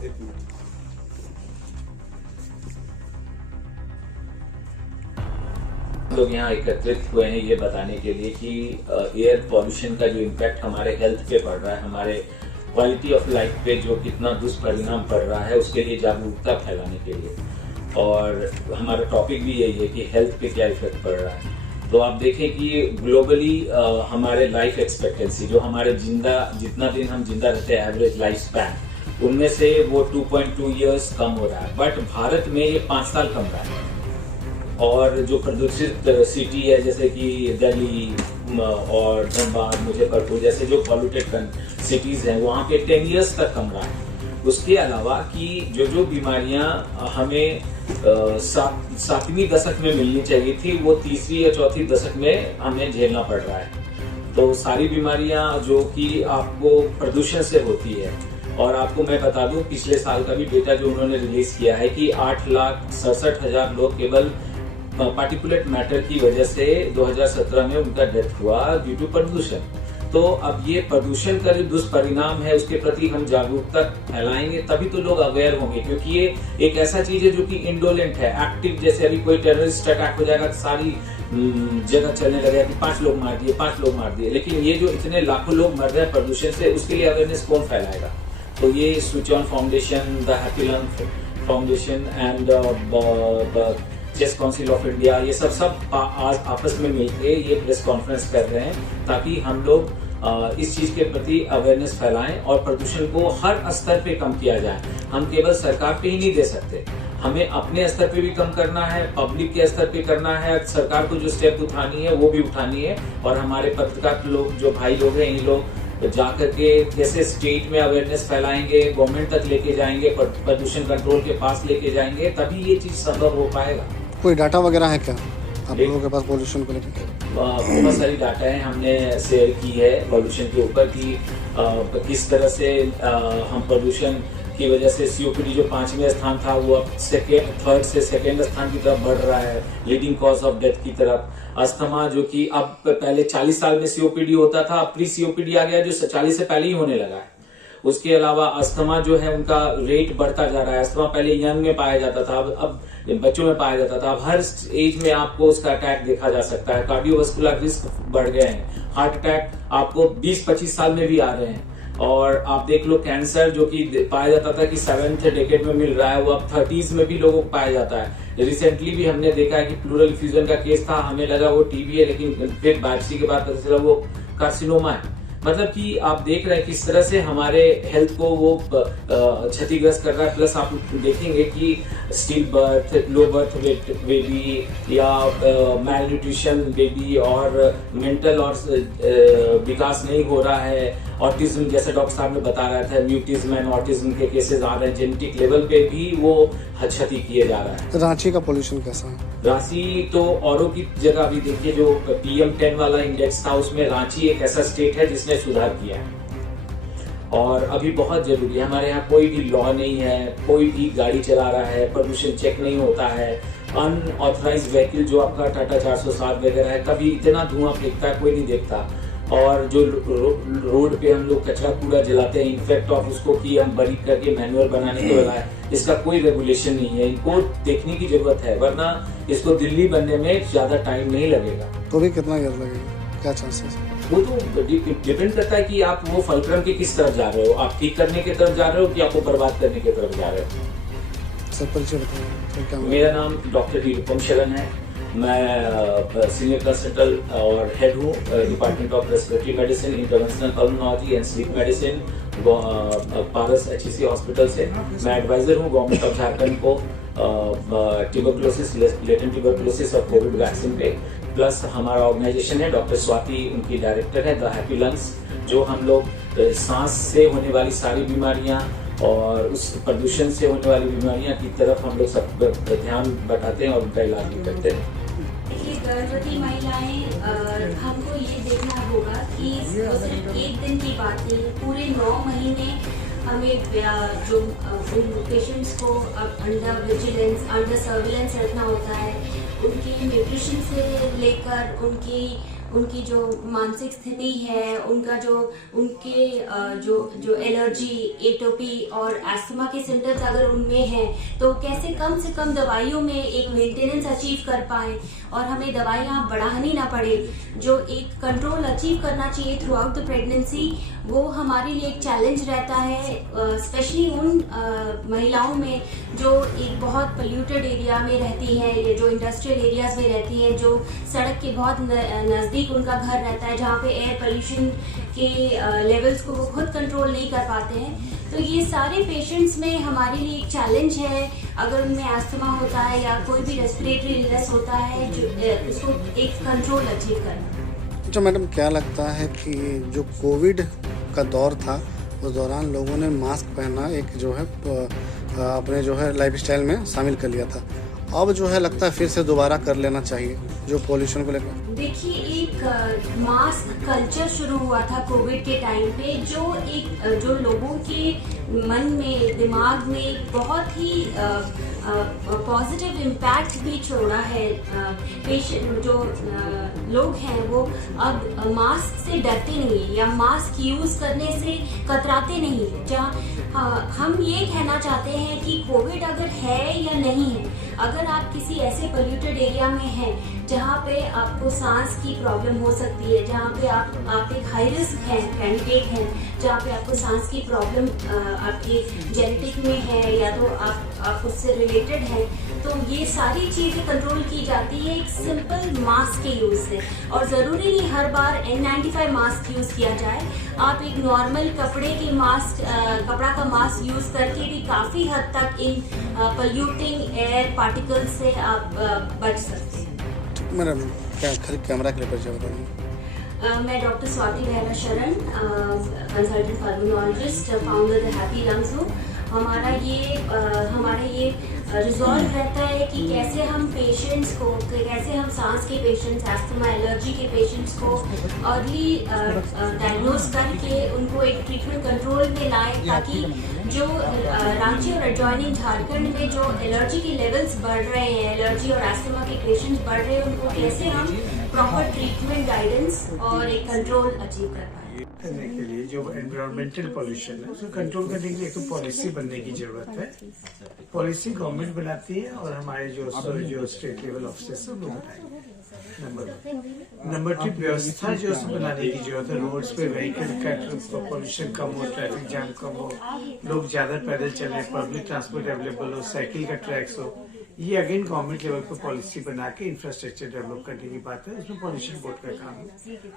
एक मिनट। लोग यहाँ एकत्रित हुए हैं ये बताने के लिए कि एयर पॉल्यूशन का जो इम्पैक्ट हमारे हेल्थ पे पड़ रहा है, हमारे क्वालिटी ऑफ लाइफ पे जो कितना दुष्परिणाम पड़ रहा है, उसके लिए जागरूकता फैलाने के लिए। और हमारा टॉपिक भी यही है कि हेल्थ पे क्या इफेक्ट पड़ रहा है। तो आप देखें कि ग्लोबली हमारे लाइफ एक्सपेक्टेंसी, जो हमारे जितना दिन हम जिंदा रहते हैं, एवरेज लाइफ स्पैन, उनमें से वो 2.2 ईयर्स कम हो रहा है। बट भारत में ये 5 साल कम रहा है। और जो प्रदूषित सिटी है जैसे कि दिल्ली और धनबाद, मुजफ्फरपुर जैसे जो पॉल्यूटेड सिटीज हैं, वहाँ पे 10 ईयर्स तक कम रहा है। उसके अलावा कि जो बीमारियां हमें सातवीं दशक में मिलनी चाहिए थी, वो तीसरी या चौथी दशक में हमें झेलना पड़ रहा है। तो सारी बीमारियां जो कि आपको प्रदूषण से होती है। और आपको मैं बता दूं, पिछले साल का भी डेटा जो उन्होंने रिलीज किया है कि 8,67,000 लोग केवल पार्टिकुलेट मैटर की वजह से 2017 में उनका डेथ हुआ ड्यू टू प्रदूषण। तो अब ये प्रदूषण का जो दुष्परिणाम है, उसके प्रति हम जागरूकता फैलाएंगे तभी तो लोग अवेयर होंगे। क्योंकि ये एक ऐसा चीज है जो कि इंडोलेंट है, एक्टिव। जैसे अभी कोई टेररिस्ट अटैक हो जाएगा तो सारी जगह चलने लगेगा कि 5 लोग मार दिए, 5 लोग मार दिए। लेकिन ये जो इतने लाखों लोग मर रहे हैं प्रदूषण से, उसके लिए अवेयरनेस कौन फैलाएगा? तो ये switch on foundation, the happy lung foundation and chess council of India, ये सब आज आपस में मिलकर ये प्रेस कॉन्फ्रेंस कर रहे हैं ताकि हम लोग इस चीज के प्रति अवेयरनेस फैलाएं और प्रदूषण को हर स्तर पे कम किया जाए। हम केवल सरकार पे ही नहीं दे सकते, हमें अपने स्तर पे भी कम करना है, पब्लिक के स्तर पे करना है। सरकार को जो स्टेप उठानी है वो भी उठानी है। और हमारे पत्रकार लोग, जो भाई लोग हैं, इन लोग जाकर के कैसे स्टेट में अवेयरनेस फैलाएंगे, गवर्नमेंट तक लेके जाएंगे, प्रदूषण कंट्रोल के पास लेके जाएंगे, तभी ये चीज संभव हो पाएगा। कोई डाटा वगैरह है क्या आप लोगों के पास पोल्यूशन को लेकर? बहुत सारी डाटा है, हमने शेयर की है पोल्यूशन के ऊपर कि किस तरह से हम प्रदूषण की वजह से सीओपीडी जो 5वें स्थान था वो अब थर्ड से सेकेंड स्थान की तरफ बढ़ रहा है, लीडिंग कॉज ऑफ डेथ की तरफ। अस्थमा जो कि अब पहले 40 साल में सीओपीडी होता था, अब प्री सीओपीडी आ गया जो 40 से पहले ही होने लगा है। उसके अलावा अस्थमा जो है उनका रेट बढ़ता जा रहा है। अस्थमा पहले यंग में पाया जाता था, अब बच्चों में पाया जाता था। अब हर एज में आपको उसका अटैक देखा जा सकता है। कार्डियोवास्कुलर रिस्क बढ़ गए हैं, हार्ट अटैक आपको 20-25 साल में भी आ रहे हैं। और आप देख लो कैंसर जो कि पाया जाता था कि 7th डेकेड में मिल रहा है, वो अब 30s में भी लोगों को पाया जाता है। रिसेंटली भी हमने देखा है कि प्लूरल फ्यूजन का केस था, हमें लगा वो टीबी है, लेकिन फिर बायोप्सी के बाद पता चला वो कार्सिनोमा है। मतलब कि आप देख रहे हैं किस तरह से हमारे हेल्थ को वो क्षतिग्रस्त कर रहा है। प्लस आप देखेंगे कि still birth, low birth weight baby या मैल न्यूट्रिशन बेबी, और मेंटल और विकास नहीं हो रहा है। ऑटिज्म, जैसे डॉक्टर साहब ने बता रहा था, म्यूटिज्म एंड ऑटिज्म के केसेस आ रहे हैं, जेनेटिक लेवल पे भी वो क्षति किए जा रहा है। रांची का पोल्यूशन कैसा है? रांची तो औरों की जगह अभी देखिए, जो PM10 वाला इंडेक्स था उसमें रांची एक ऐसा स्टेट है जिसने सुधार किया है। और अभी बहुत जरूरी है, हमारे यहाँ कोई भी लॉ नहीं है, कोई भी गाड़ी चला रहा है, प्रदूषण चेक नहीं होता है। अनऑथराइज्ड व्हीकल जो आपका टाटा 407 वगैरह है, कभी इतना धुआं फेंकता है कोई नहीं देखता। और जो रोड पे हम लोग कचरा कूड़ा जलाते हैं, इनफेक्ट ऑफ उसको कि हम बारीक करके मैनुअल बनाने के बजाय, इसका कोई रेगुलेशन नहीं है। इनको देखने की जरूरत है, वरना इसको दिल्ली बनने में ज्यादा टाइम नहीं लगेगा। तो भी कितना ईयर लगेगा, क्या चांसेस? वो तो डिपेंड करता है कि आप वो फलक्रम के किस तरफ जा रहे हो, आप ठीक करने की तरफ जा रहे हो कि आपको बर्बाद करने की तरफ जा रहे हो। सर परिचय बताइए। मेरा नाम डॉक्टर निरुपम शरण है, मैं सीनियर कंसल्टेंट और हेड हूँ department of respiratory medicine, interventional pulmonology and sleep medicine, Paras HEC hospital से। मैं एडवाइजर हूँ गवर्नमेंट ऑफ झारखंड को ट्यूबरकुलोसिस, लेटेंट ट्यूबरकुलोसिस और कोविड वैक्सीन पे। प्लस हमारा ऑर्गेनाइजेशन है, डॉक्टर स्वाति उनकी डायरेक्टर है, द हैप्पी लंग्स, जो हम लोग सांस से होने वाली सारी बीमारियां और उस प्रदूषण से होने वाली बीमारियां की तरफ हम लोग सब ध्यान बढ़ाते हैं और उनका इलाज भी करते हैं। देखिए, गर्भवती महिलाएं, हमको ये देखना होगा कि वो सिर्फ एक दिन की बात नहीं है, पूरे 9 महीने हमें जो उन पेशेंट्स को अंडर विजिलेंस, अंडर सर्विलेंस रखना होता है। उनकी न्यूट्रिशन से लेकर उनकी उनकी जो मानसिक स्थिति है, उनका जो उनके जो एलर्जी, एटोपी और एस्थमा के सिम्टम्स अगर उनमें हैं तो कैसे कम से कम दवाइयों में एक मेंटेनेंस अचीव कर पाए और हमें दवाइयाँ बढ़ानी ना पड़े। जो एक कंट्रोल अचीव करना चाहिए थ्रू आउट द प्रेगनेंसी, वो हमारे लिए एक चैलेंज रहता है, स्पेशली उन महिलाओं में जो एक बहुत पोल्यूटेड एरिया में रहती हैं, जो इंडस्ट्रियल एरियाज में रहती हैं, जो सड़क के बहुत नज़दीक उनका घर रहता है, जहाँ पे एयर पोल्यूशन के लेवल्स को वो खुद कंट्रोल नहीं कर पाते हैं। तो ये सारे पेशेंट्स में हमारे लिए एक चैलेंज है, अगर उनमें अस्थमा होता है या कोई भी रेस्पिरेटरी इलनेस होता है, जो उसको एक कंट्रोल अचीव करना। अच्छा मैडम, क्या लगता है कि जो कोविड का दौर था उस दौरान लोगों ने मास्क पहनना एक जो है अपने जो है लाइफस्टाइल में शामिल कर लिया था, अब जो है लगता है फिर से दोबारा कर लेना चाहिए जो पॉल्यूशन को लेकर? देखिए, एक मास्क कल्चर शुरू हुआ था कोविड के टाइम पे, जो लोगों के मन में, दिमाग में बहुत ही पॉजिटिव इम्पैक्ट भी छोड़ा है। पेशेंट जो लोग हैं वो अब मास्क से डरते नहीं या मास्क यूज करने से कतराते नहीं। जहाँ हम ये कहना चाहते हैं कि कोविड अगर है या नहीं है, अगर आप किसी ऐसे पोल्यूटेड एरिया में हैं जहाँ पे आपको सांस की प्रॉब्लम हो सकती है, जहाँ पे आप एक हाई रिस्क हैं, कैंडिडेट हैं, जहाँ पे आपको सांस की प्रॉब्लम आपके जेनेटिक में है या तो आप उससे रिलेटेड हैं, तो ये सारी चीज़ें कंट्रोल की जाती है एक सिंपल मास्क के यूज़ से। और ज़रूरी नहीं हर बार N95 मास्क यूज़ किया जाए, आप एक नॉर्मल कपड़ा का मास्क यूज़ करके भी काफ़ी हद तक इन पोल्यूटिंग एयर पार्टिकल्स से आप बच सकते हैं। मैडम, क्या खाली कैमरा के लिए परिचय बताइए। मैं डॉक्टर स्वाति बेहरा शरण, consultant pulmonologist, founder the happy lungs हूँ। हमारा ये रिजॉल्व रहता है कि कैसे हम पेशेंट्स को, कैसे हम सांस के पेशेंट्स, एस्थमा, एलर्जी के पेशेंट्स को अर्ली डायग्नोज करके उनको एक ट्रीटमेंट कंट्रोल में लाएं, ताकि जो रांची और एडजॉइनिंग झारखंड में जो एलर्जी के लेवल्स बढ़ रहे हैं, एलर्जी और एस्थमा के पेशेंट्स बढ़ रहे हैं, उनको कैसे हम प्रॉपर ट्रीटमेंट गाइडेंस और एक कंट्रोल अचीव कर पाए। करने के लिए जो एनवायरमेंटल पोल्यूशन है उसको कंट्रोल करने के लिए एक तो पॉलिसी बनने की जरूरत है। पॉलिसी गवर्नमेंट बनाती है और हमारे जो स्टेट लेवल ऑफिसर्स हैं वो बनाएंगे। नंबर 2, व्यवस्था जो बनाने की जरूरत है। रोड्स पे व्हीकल का पॉल्यूशन कम हो, ट्रैफिक जाम कम हो, लोग ज्यादा पैदल चले, पब्लिक ट्रांसपोर्ट अवेलेबल हो, साइकिल का ट्रैक्स हो। ये अगेन गवर्नमेंट लेवल पर पॉलिसी बना के इंफ्रास्ट्रक्चर डेवलप करने की बात है। उसमें पॉल्यूशन बोर्ड का काम है,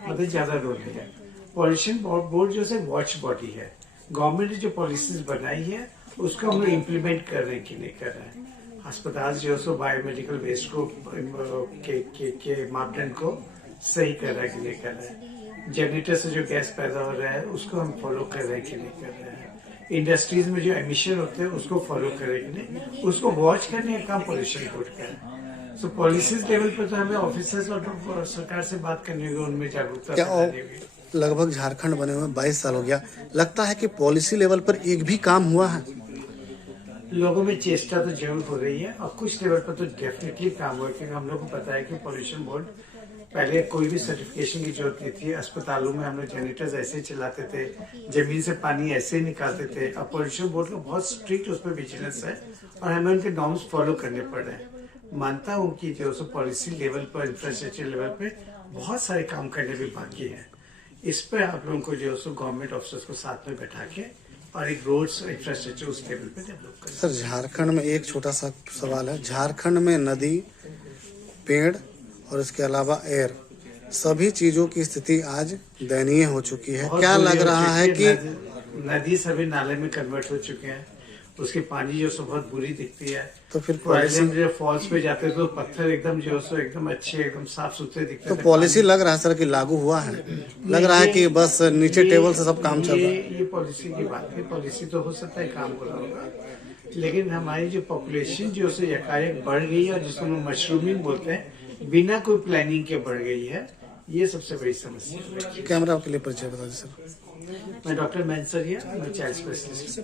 मतलब ज्यादा रोल है। पॉल्यूशन बोर्ड जो है वॉच बॉडी है। गवर्नमेंट ने जो पॉलिसीज बनाई है उसको हम लोग इम्प्लीमेंट कर रहे हैं कि नहीं कर रहे हैं। अस्पताल जो है बायोमेडिकल वेस्ट को के मापदंड को सही कर रहा है कि नहीं कर रहा है। जनरेटर से जो गैस पैदा हो रहा है उसको हम फॉलो कर रहे हैं कि नहीं कर रहे हैं। इंडस्ट्रीज में जो एमिशन होते हैं उसको फॉलो कर रहे हैं कि नहीं, उसको वॉच करने का काम पॉल्यूशन बोर्ड का है। सो पॉलिसीज लेवल पर तो हमें ऑफिसर्स और सरकार से बात करनी होगी, उनमें जागरूकता। लगभग झारखंड बने हुए 22 साल हो गया, लगता है कि पॉलिसी लेवल पर एक भी काम हुआ है? लोगों में चेष्टा तो जरूर हो रही है और कुछ लेवल पर तो डेफिनेटली काम हुआ, क्योंकि हम लोग को पता है कि पॉल्यूशन बोर्ड पहले कोई भी सर्टिफिकेशन की जरूरत नहीं थी। अस्पतालों में हम लोग जनरेटर्स ऐसे चलाते थे, जमीन से पानी ऐसे निकालते थे। अब पॉल्यूशन बोर्ड का बहुत स्ट्रिक्ट उस पर विजिलेंस है और हमें उनके नॉर्म्स फॉलो करने पड़ रहे हैं। मानता हूँ कि जो पॉलिसी लेवल पर, इंफ्रास्ट्रक्चर लेवल पे बहुत सारे काम करने भी बाकी है। इस पर आप लोगों को जो गवर्नमेंट ऑफिसर्स को साथ में बैठा के और एक रोड्स इंफ्रास्ट्रक्चर उस लेवल पे डेवलप करें। सर, झारखंड में एक छोटा सा सवाल है। झारखंड में नदी, पेड़ और इसके अलावा एयर, सभी चीजों की स्थिति आज दयनीय हो चुकी है। क्या लग रहा है कि नदी सभी नाले में कन्वर्ट हो चुके हैं, उसकी पानी जो बहुत बुरी दिखती है। तो फिर जो फॉल्स पे जाते हैं तो पत्थर एकदम एकदम अच्छे, एकदम साफ सुथरे दिखते हैं। तो पॉलिसी लग रहा है सर कि लागू हुआ है? लग रहा है कि बस नीचे टेबल से सब काम चल रहा है? ये पॉलिसी की बात है। पॉलिसी तो हो सकता है काम हो रहा होगा, लेकिन हमारी जो पॉपुलेशन जो एकाएक बढ़ गई है और जिसको हम मशरूमिंग बोलते हैं, बिना कोई प्लानिंग के बढ़ गई है, ये सबसे बड़ी समस्या है। कैमरा के लिए परिचय बता दीजिए सर। मैं डॉक्टर मैनसरिया, मैं चाइल्ड स्पेशलिस्ट।